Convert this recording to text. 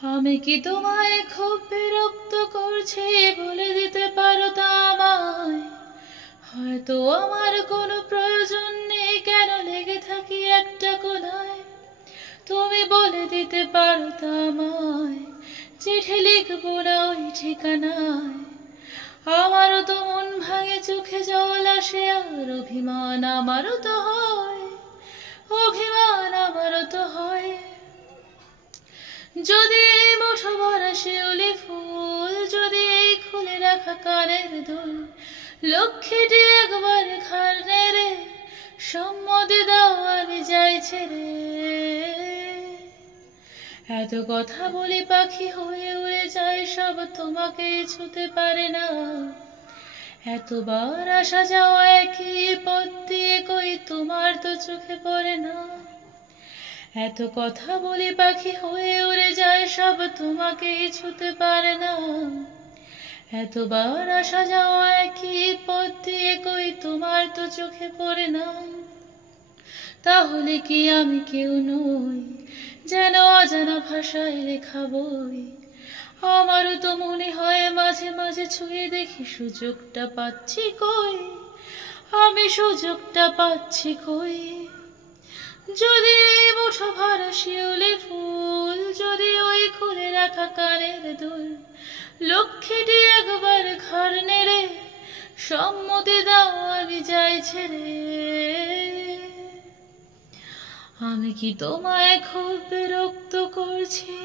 আমি কি তোমায় খুব বিরক্ত করছি বলে দিতে পারো তা আমায়? হয়তো আমার কোনো প্রয়োজন নেই, কেন লেগে থাকি একটা কোনায়। তুমি বলে দিতে পারো তা আমায়, চিঠি লিখবো না ওই ঠিকানায়। আমারও তো মন ভাঙে, চোখে জল আসে, আর অভিমান আমারও তো হয়, অভিমান আমারও তো হয়। যদি এই মুঠো ভরা শিউলি ফুল, যদি এই খুলে রাখা কানের দুল, লক্ষ্মীটি একবার ঘাড় নেড়ে সম্মতি দাও, আমি যাই ছেড়ে। এত কথা বলি পাখি হয়ে উড়ে যায় সব, তোমাকে ছুতে পারে না। এতবার আসা যাওয়া একই পথ দিয়ে, কই তোমার তো চোখে পড়ে না। এত কথা বলি পাখি হয়ে উড়ে যায় সব, তোমাকে ছুতে পারে না। এতবার আসা যাওয়া একই পথ দিয়ে, কই তোমার তো চোখে পড়ে না। তাহলে কি আমি কেউ নই, যেন অজানা ভাষায় লেখা বই? আমারও তো মনে হয় মাঝে মাঝে, ছুঁয়ে দেখি সুযোগটা পাচ্ছি কই, আমি সুযোগটা পাচ্ছি কই। যদি এই মুঠো ভরা শিউলি ফুল, যদি ওই খুলে রাখা কানের দুল, লক্ষ্মীটি একবার ঘাড় নেড়ে সম্মতি দাও, আমি যাই ছেড়ে। আমি কি তোমায় খুব বিরক্ত করছি?